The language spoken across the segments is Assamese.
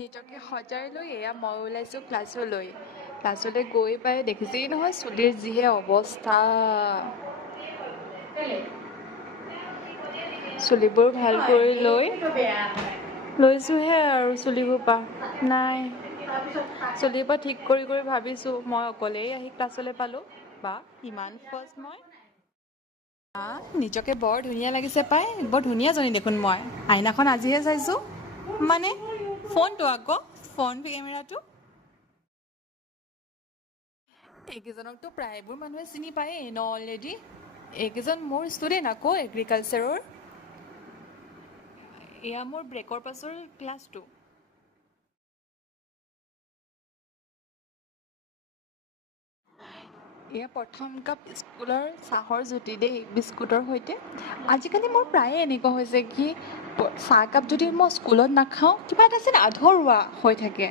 নিজকে সজাই লৈ এয়া মই ওলাইছোঁ ক্লাছলৈ গৈ পাই দেখিছেই নহয় চুলিৰ যিহে অৱস্থা। চুলিবোৰ ভাল কৰি লৈছোঁহে আৰু চুলিবোৰ নাই চুলিবোৰ ঠিক কৰি ভাবিছোঁ মই অকলেই আহি ক্লাছলৈ পালোঁ বা ইমান ফাৰ্ষ্ট মই নিজকে বৰ ধুনীয়া লাগিছে পাই, বৰ ধুনীয়াজনী দেখোন মই। আইনাখন আজিহে চাইছোঁ, মানে ফোন কেমেৰাটো। এইকেইজনকতো প্ৰায়বোৰ মানুহে চিনি পায়েই ন অলৰেডি। এইকেইজন মোৰ ষ্টুডেণ্ট আকৌ এগ্ৰিকালচাৰৰ। এয়া মোৰ ব্ৰেকৰ পাছৰ ক্লাছটো। এয়া প্ৰথম কাপ স্কুলৰ চাহৰ জুতি দেই, বিস্কুটৰ সৈতে। আজিকালি মোৰ প্ৰায়ে এনেকুৱা হৈছে কি চাহকাপ যদি মই স্কুলত নাখাওঁ কিবা এটা যেন আধৰুৱা হৈ থাকে,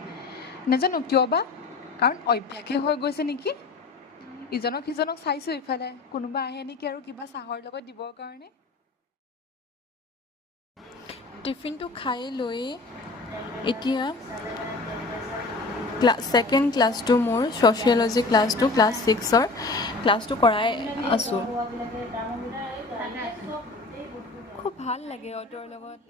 নাজানো কিয় বা, কাৰণ অভ্যাসে হৈ গৈছে নেকি। ইজনক সিজনক চাইছোঁ ইফালে কোনোবা আহে নেকি আৰু কিবা চাহৰ লগত দিবৰ কাৰণে। টিফিনটো খাই লৈ এতিয়া ছেকেণ্ড ক্লাছটো মোৰ ছ'চিয়লজি ক্লাছটো ক্লাছ 6ৰ ক্লাছটো কৰাই আছোঁ। খুব ভাল লাগে অটোৰ লগত।